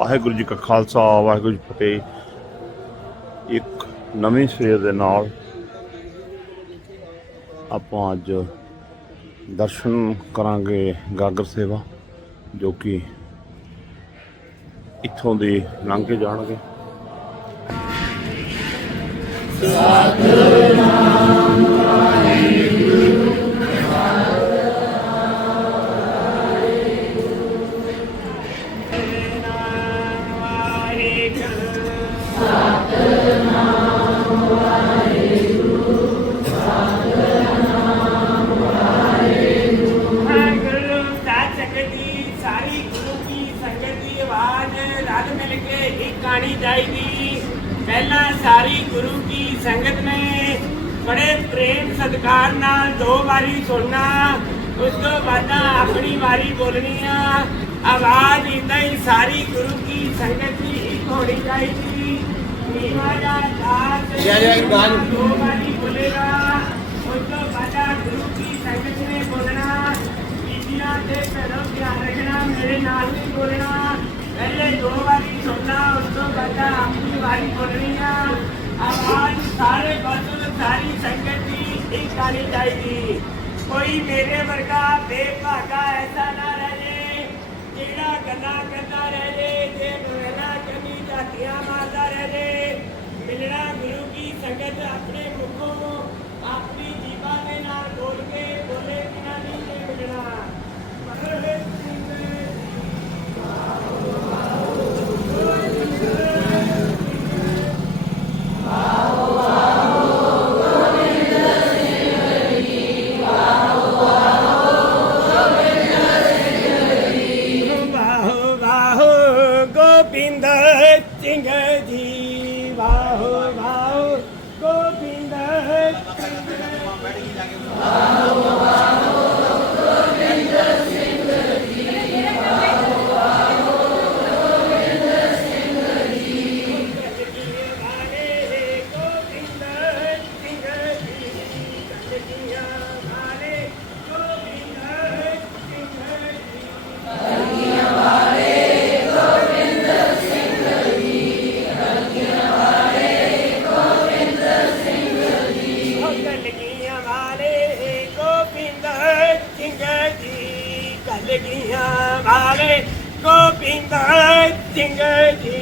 ਵਾਹਿਗੁਰੂ ਜੀ ਕਾ ਖਾਲਸਾ, ਵਾਹਿਗੁਰੂ ਜੀ ਫਤਿਹ। ਇੱਕ ਨਵੀਂ ਸਵੇਰ ਦੇ ਨਾਲ ਆਪਾਂ ਅੱਜ ਦਰਸ਼ਨ ਕਰਾਂਗੇ ਗਾਗਰ ਸੇਵਾ, ਜੋ ਕਿ ਇੱਥੋਂ ਦੇ ਲੰਘ ਕੇ ਜਾਣਗੇ। ਗੁਰੂ ਸਤਿਕਾਰ ਨਾਲ ਦੋ ਵਾਰੀ ਸੁਣਨਾ ਉਸ ਤੋਂ ਬਾਅਦ ਆਪਣੀ ਵਾਰੀ ਬੋਲਣੀ ਆ ਆਵਾਜ਼ ਇੰਦਾ ਹੀ ਸਾਰੀ ਗੁਰੂ ਕੀ ਸੰਗਤ ਦੀ ਹੀ ਹੋਣੀ ਚਾਹੀਦੀ ਨੀਵਾ ਦਾ ਦਾਸ ਜੈ ਜੈ ਗਾਨ। ਦੋ ਵਾਰੀ ਬੋਲੇਗਾ ਉਸ ਤੋਂ ਬਾਅਦ ਗੁਰੂ ਕੀ ਸੰਗਤ ਨੇ ਬੋਲਣਾ ਬੀਬੀਆਂ ਤੇ ਭੈਣੋ ਧਿਆਨ ਰੱਖਣਾ ਮੇਰੇ ਨਾਲ ਨਹੀਂ ਬੋਲਣਾ ਪਹਿਲੇ ਦੋ ਵਾਰੀ ਸੁਣਨਾ ਉਸ ਤੋਂ ਬਾਅਦ ਆਪਣੀ ਵਾਰੀ ਬੋਲਣੀ ਆ ਆਵਾਜ਼ ਸਾਰੇ ਬਜ਼ੁਰਗ ਸਾਰੀ ਸੰਗਤ ਦੀ नहीं खानी चाहिए। कोई मेरे वर्गा बेभागा ऐसा ना रह। जाए जेड़ा गला करता रह जाए जे बहना कभी झातियाँ मारता रह। जाए मिलना गुरु की संगत अपने मुखों अपनी जीवा के नाल बोल के बोले बिना नहीं मिलना। સિંહ જી વાહો વાહો ગોવિંદ સિંહ વાહો વાહો ತಿಂಗಳಿ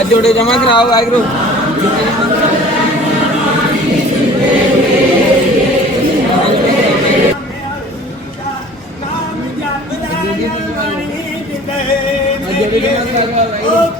ਅੱਜ ਜੋੜੇ ਜਮਾ ਕਰਾਓ ਵਾਹਿਗੁਰੂ। ਜਿਹੜੇ ਜਮਾ ਕਰਾਓ ਵਾਹਿਗੁਰੂ।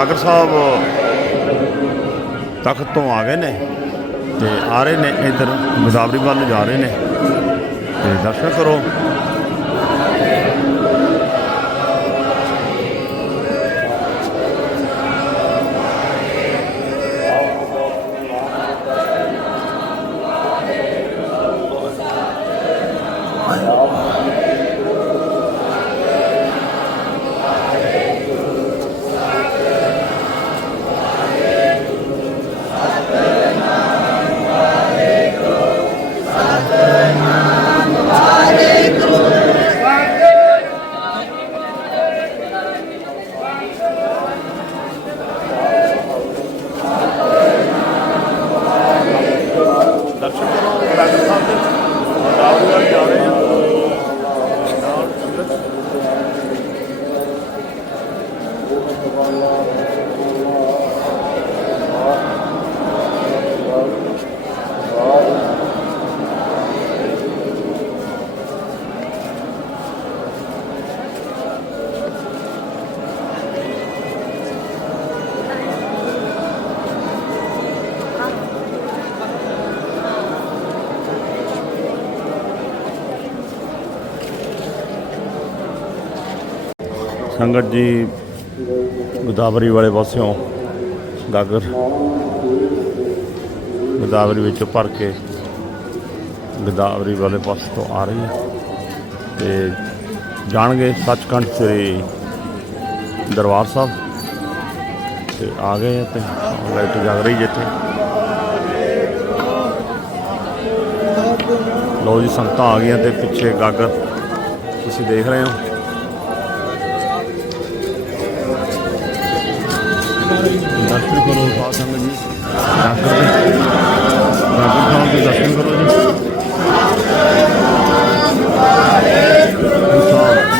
ਸੰਗਤ ਸਾਹਿਬ ਤਖਤ ਤੋਂ ਆ ਗਏ ਨੇ ਤੇ ਆ ਰਹੇ ਨੇ ਇਧਰ ਗੋਦਾਵਰੀ ਵੱਲ ਨੂੰ ਜਾ ਰਹੇ ਨੇ ਤੇ ਦਰਸ਼ਨ ਕਰੋ। ਸੰਗਤ ਜੀ, ਗੋਦਾਵਰੀ ਵਾਲੇ ਪਾਸਿਓਂ ਗਾਗਰ ਗੋਦਾਵਰੀ ਵਿੱਚੋਂ ਭਰ ਕੇ ਗੋਦਾਵਰੀ ਵਾਲੇ ਪਾਸੇ ਤੋਂ ਆ ਰਹੀ ਹੈ ਤੇ ਜਾਣਗੇ ਸੱਚਖੰਡ ਸ੍ਰੀ ਦਰਬਾਰ ਸਾਹਿਬ ਤੇ ਆ ਗਏ ਆ ਤੇ ਲਾਈਟ ਜਗ ਰਹੀ ਜਿੱਥੇ ਲੋ ਜੀ, ਸੰਗਤਾਂ ਆ ਗਈਆਂ ਤੇ ਪਿੱਛੇ ਗਾਗਰ ਤੁਸੀਂ ਦੇਖ ਰਹੇ ਹੋ। ਦਰਸ਼ਨ ਕਰੋ ਸਾਧ ਸੰਗਤ ਜੀ। ਡਾਕਟਰ ਦੇ ਡਾਕਟਰ ਸਾਹਿਬ ਦੇ ਦਰਸ਼ਨ ਕਰੋ ਜੀ।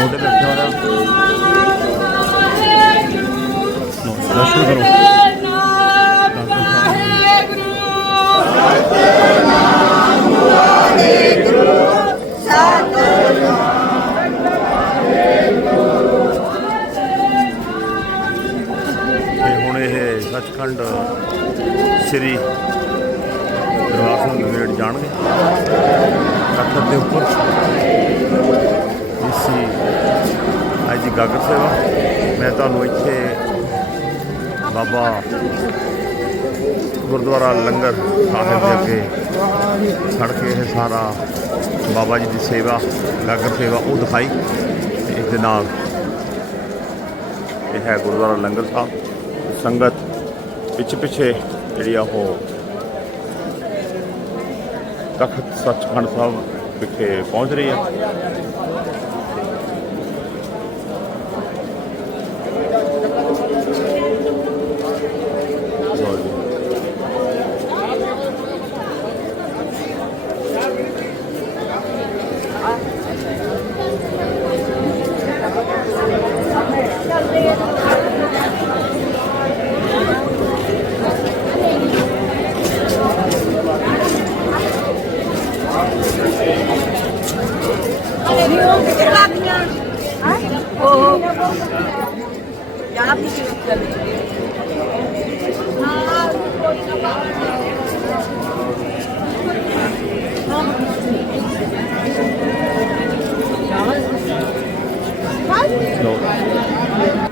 ਮੋਢੇ ਤੇ ਰੱਖਿਆ ਹੋਇਆ। ਦਰਸ਼ਨ ਕਰੋ। ਡਾਕਟਰ ਸਾਹਿਬ। ਸ੍ਰੀ ਦਰਬਾਰ ਸਾਹਿਬ ਦੇ ਨੇੜੇ ਜਾਣਗੇ। ਤਖਤ ਦੇ ਉੱਪਰ ਇਸੀ ਅੱਜ ਦੀ ਗਾਗਰ ਸੇਵਾ। ਮੈਂ ਤੁਹਾਨੂੰ ਇੱਥੇ ਬਾਬਾ ਗੁਰਦੁਆਰਾ ਲੰਗਰ ਸਾਹਿਬ ਦੇ ਅੱਗੇ ਖੜ ਕੇ ਇਹ ਸਾਰਾ ਬਾਬਾ ਜੀ ਦੀ ਸੇਵਾ, ਗਾਗਰ ਸੇਵਾ ਉਹ ਦਿਖਾਈ ਤੇ ਇਸ ਦੇ ਨਾਲ ਇਹ ਹੈ ਗੁਰਦੁਆਰਾ ਲੰਗਰ ਸਾਹਿਬ। ਸੰਗਤ ਪਿੱਛੇ ਪਿੱਛੇ ਜਿਹੜੀ ਆ ਉਹ ਤਖਤ ਸੱਚਖੰਡ ਸਾਹਿਬ ਵਿਖੇ ਪਹੁੰਚ ਰਹੀ ਹੈ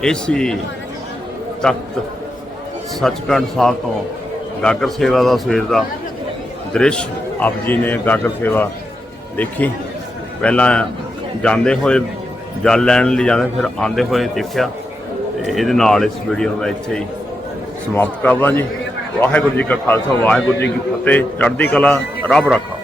ਏਸੀ ਤਖਤ ਸੱਚਖੰਡ ਸਾਹਿਬ ਤੋਂ ਗਾਗਰ ਸੇਵਾ ਦਾ ਸਵੇਰ ਦਾ ਦ੍ਰਿਸ਼। ਆਪ ਜੀ ਨੇ ਗਾਗਰ ਸੇਵਾ ਦੇਖੀ। ਪਹਿਲਾਂ ਜਾਂਦੇ ਹੋਏ ਜਲ ਲੈਣ ਲਈ ਜਾਂਦੇ, ਫਿਰ ਆਂਦੇ ਹੋਏ ਦੇਖਿਆ। ਤੇ ਇਹਦੇ ਨਾਲ ਇਸ ਵੀਡੀਓ ਨੂੰ ਮੈਂ ਇੱਥੇ ਹੀ ਸਮਾਪਤ ਕਰਦਾ ਜੀ। ਵਾਹਿਗੁਰੂ ਜੀ ਕਾ ਖਾਲਸਾ, ਵਾਹਿਗੁਰੂ ਜੀ ਕੀ ਫਤਿਹ। ਚੜ੍ਹਦੀ ਕਲਾ, ਰੱਬ ਰੱਖਾ।